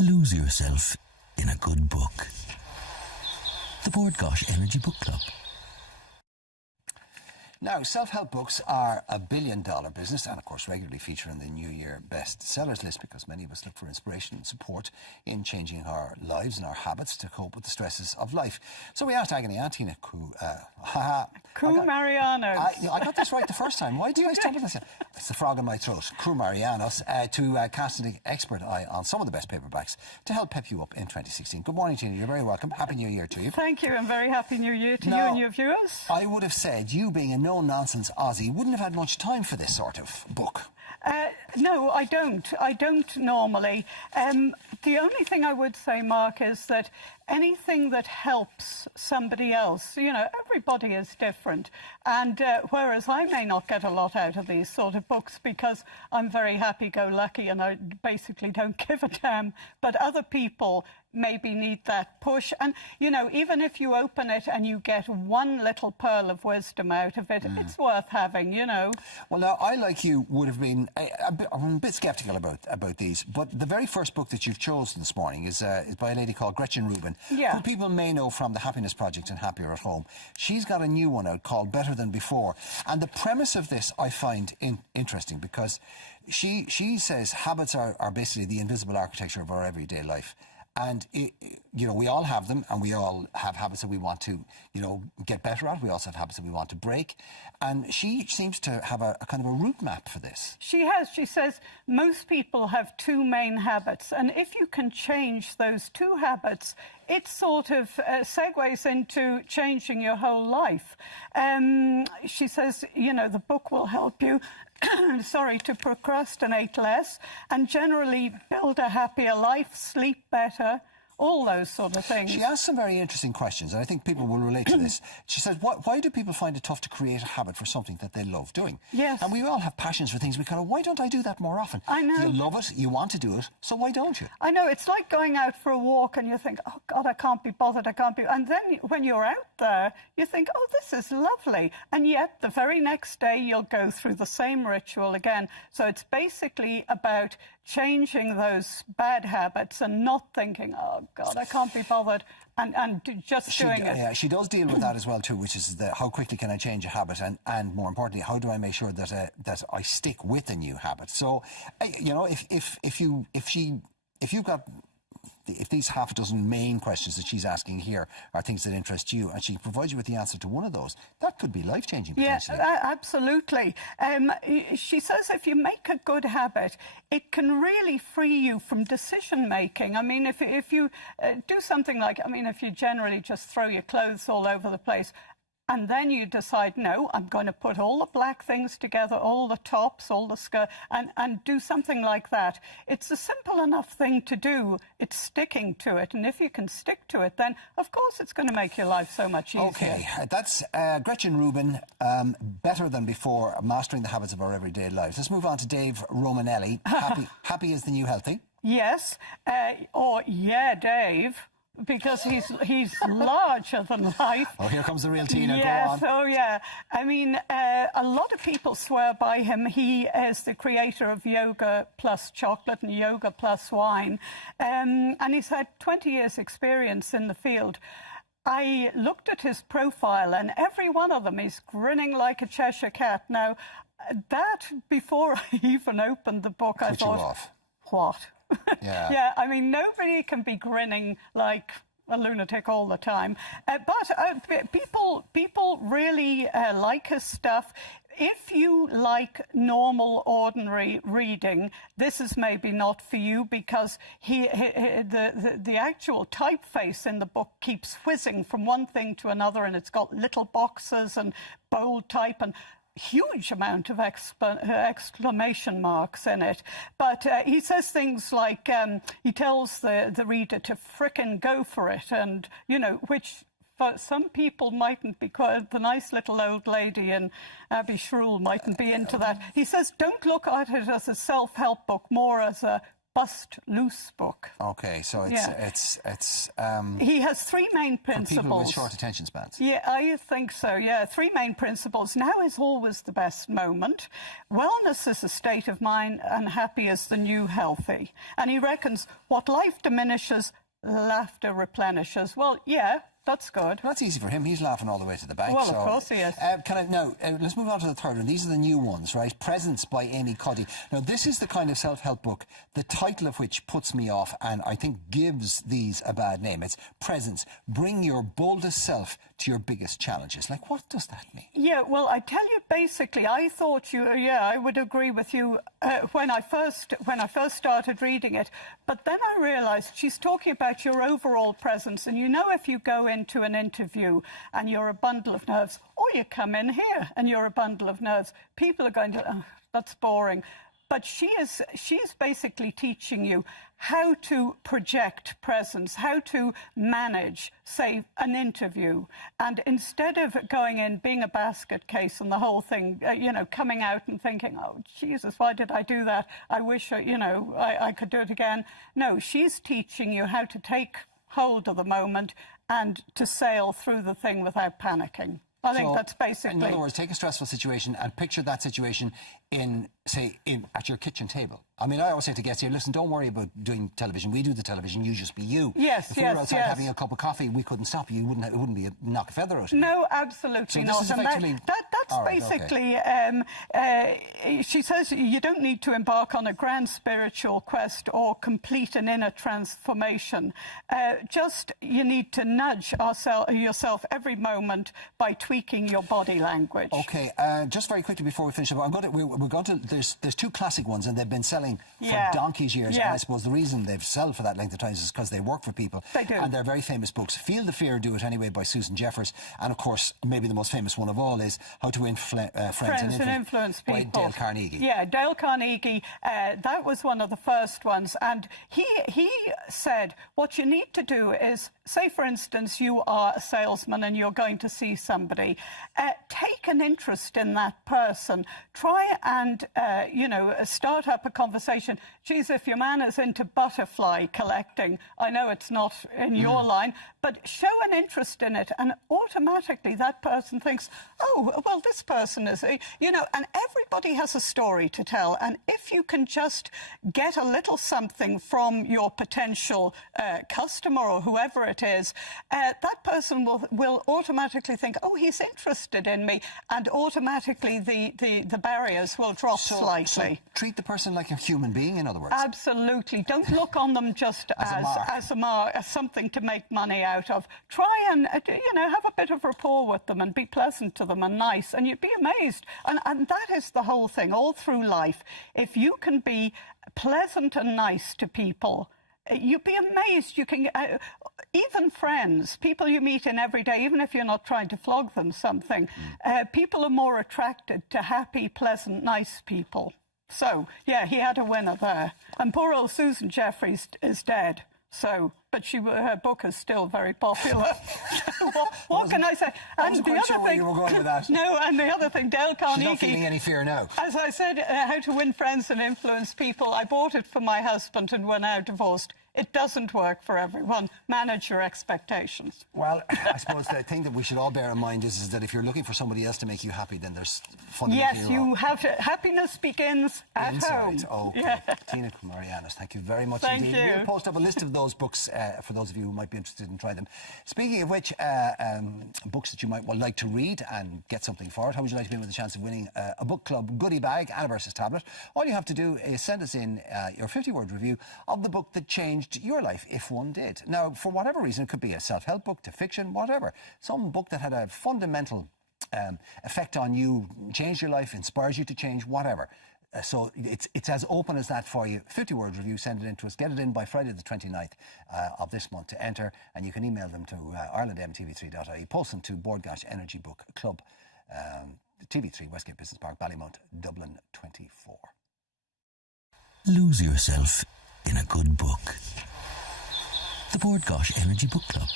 Lose yourself in a good book. The Board Gosh Energy Book Club. Now, self-help books are a billion-dollar business and, of course, regularly feature in the New Year bestsellers list because many of us look for inspiration and support in changing our lives and our habits to cope with the stresses of life. So we asked Agony Antina Marianos. I got this right the first time. Why do I stumble this? It's the frog in my throat. Marianos to cast an expert eye on some of the best paperbacks to help pep you up in 2016. Good morning, Tina. You're very welcome. Happy New Year to you. Thank you, and very Happy New Year to you and your viewers. I would have said, you being a no-nonsense Aussie, wouldn't have had much time for this sort of book. No, I don't. I don't normally. The only thing I would say, Mark, is that anything that helps somebody else, you know, everybody is different. And whereas I may not get a lot out of these sort of books because I'm very happy-go-lucky and I basically don't give a damn, but other people maybe need that push. And, you know, even if you open it and you get one little pearl of wisdom out of it, it's worth having, you know. Well, now, I, like you, would have been I'm a bit sceptical about these, but the very first book that you've chosen this morning is by a lady called Gretchen Rubin, who people may know from The Happiness Project and Happier at Home. She's got a new one out called Better Than Before. And the premise of this I find interesting because she says habits are basically the invisible architecture of our everyday life. And, you know, we all have them, and we all have habits that we want to, you know, get better at. We also have habits that we want to break. And she seems to have a kind of a route map for this. She has. She says most people have two main habits. And if you can change those two habits, it sort of segues into changing your whole life. She says, you know, the book will help you to procrastinate less and generally build a happier life, sleep better, all those sort of things. She asks some very interesting questions, and I think people will relate to this. She says, why do people find it tough to create a habit for something that they love doing? Yes. And we all have passions for things. We kind of, why don't I do that more often? I know. You love it, you want to do it, so why don't you? I know. It's like going out for a walk and you think, oh, God, I can't be bothered, I can't be... And then when you're out there, you think, oh, this is lovely. And yet the very next day you'll go through the same ritual again. So it's basically about changing those bad habits and not thinking, oh, God, I can't be bothered, and just doing it. Yeah, she does deal with that as well, too, which is how quickly can I change a habit, and more importantly, how do I make sure that that I stick with a new habit? So, you know, if these half a dozen main questions that she's asking here are things that interest you, and she provides you with the answer to one of those, that could be life-changing potentially. Yeah, absolutely. She says if you make a good habit, it can really free you from decision-making. I mean, if you do something like, I mean, if you generally just throw your clothes all over the place, and then you decide, no, I'm going to put all the black things together, all the tops, all the skirt, and do something like that. It's a simple enough thing to do. It's sticking to it. And if you can stick to it, then, of course, it's going to make your life so much easier. OK, that's Gretchen Rubin, Better Than Before, Mastering the Habits of Our Everyday Lives. Let's move on to Dave Romanelli. Happy is the new healthy. Yes. Yeah, Dave. Because he's larger than life. Oh, here comes the real Tina. Yes, Go on. oh yeah. I mean, a lot of people swear by him. He is the creator of Yoga Plus Chocolate and Yoga Plus Wine. And he's had 20 years' experience in the field. I looked at his profile, and every one of them is grinning like a Cheshire cat. Now, that, before I even opened the book, I thought, you off. What? Yeah. Yeah, I mean, nobody can be grinning like a lunatic all the time. But people really like his stuff. If you like normal, ordinary reading, this is maybe not for you because the actual typeface in the book keeps whizzing from one thing to another, and it's got little boxes and bold type and huge amount of exclamation marks in it. But he says things like, he tells the reader to frickin' go for it, and, you know, which for some people mightn't be quite, the nice little old lady in Abbey Shrule mightn't be into that. He says, don't look at it as a self-help book, more as a bust loose book. Okay, so it's he has three main principles. For people with short attention spans. Yeah, I think so, yeah. Three main principles. Now is always the best moment. Wellness is a state of mind, and happy is the new healthy. And he reckons what life diminishes, laughter replenishes. Well, yeah, that's good. Well, that's easy for him. He's laughing all the way to the bank. Well, of course he is. Let's move on to the third one. These are the new ones, right? Presence by Amy Cuddy. Now, this is the kind of self-help book, the title of which puts me off and I think gives these a bad name. It's Presence. Bring your boldest self to your biggest challenges. Like, what does that mean? Yeah, well, I tell you, basically, I thought I would agree with you when I first started reading it. But then I realised she's talking about your overall presence. And you know, if you go into an interview and you're a bundle of nerves, or you come in here and you're a bundle of nerves, people are going to, oh, that's boring. But she's basically teaching you how to project presence, how to manage, say, an interview. And instead of going in, being a basket case and the whole thing, coming out and thinking, oh, Jesus, why did I do that? I wish, I could do it again. No, she's teaching you how to take hold of the moment and to sail through the thing without panicking. I think that's basically... In other words, take a stressful situation and picture that situation at your kitchen table. I mean, I always say to guests here, listen, don't worry about doing television. We do the television, you just be you. Yes, if we were outside having a cup of coffee, we couldn't stop you. It wouldn't be knock a feather out of you. No, absolutely not. So that's basically... she says you don't need to embark on a grand spiritual quest or complete an inner transformation. You need to nudge yourself every moment by tweaking your body language. Okay, just very quickly before we finish up, there's two classic ones, and they've been selling for donkey's years. And I suppose the reason they've sold for that length of time is because they work for people. They do. And they're very famous books. Feel the Fear, Do It Anyway by Susan Jeffers. And of course, maybe the most famous one of all is How to Win Friends and Influence People. By Dale Carnegie. Yeah, Dale Carnegie. That was one of the first ones. And he said, what you need to do is, say, for instance, you are a salesman and you're going to see somebody. Take an interest in that person. Try and, start up a conversation. Geez, if your man is into butterfly collecting, I know it's not in your line, but show an interest in it, and automatically that person thinks, oh, well, this person is, and everybody has a story to tell. And if you can just get a little something from your potential customer or whoever it is, that person will automatically think, oh, he's interested in me, and automatically the barriers will drop slightly. So treat the person like a human being, in other words. Absolutely. Don't look on them just as something to make money out of. Try and, have a bit of rapport with them and be pleasant to them and nice, and you'd be amazed. And that is the whole thing, all through life. If you can be pleasant and nice to people, you'd be amazed. You can, even friends, people you meet in every day, even if you're not trying to flog them something, people are more attracted to happy, pleasant, nice people. So, yeah, he had a winner there. And poor old Susan Jeffries is dead. So, but her book is still very popular. what can I say? I wasn't quite sure where you were going with that. No, and the other thing, Dale Carnegie... She's not feeling any fear now. As I said, How to Win Friends and Influence People, I bought it for my husband, and we're now divorced. It doesn't work for everyone. Manage your expectations. Well, I suppose the thing that we should all bear in mind is that if you're looking for somebody else to make you happy, then there's fundamentally Yes, you have to. Happiness begins at home. Okay. Yeah. Tina Marianos, thank you very much Thank indeed. you. We'll post up a list of those books for those of you who might be interested in trying them. Speaking of which, books that you might like to read and get something for it, how would you like to be with the chance of winning a book club goodie bag and a Versus tablet? All you have to do is send us in your 50-word review of the book that changed your life, if one did. Now, for whatever reason, it could be a self-help book to fiction, whatever. Some book that had a fundamental effect on you, changed your life, inspires you to change, whatever. So it's as open as that for you. 50-word review, send it in to us. Get it in by Friday the 29th of this month to enter, and you can email them to irelandmtv3.ie. Post them to Boardgash Energy Book Club, TV3, Westgate Business Park, Ballymount, Dublin 24. Lose yourself in a good book. The Boardgash Energy Book Club.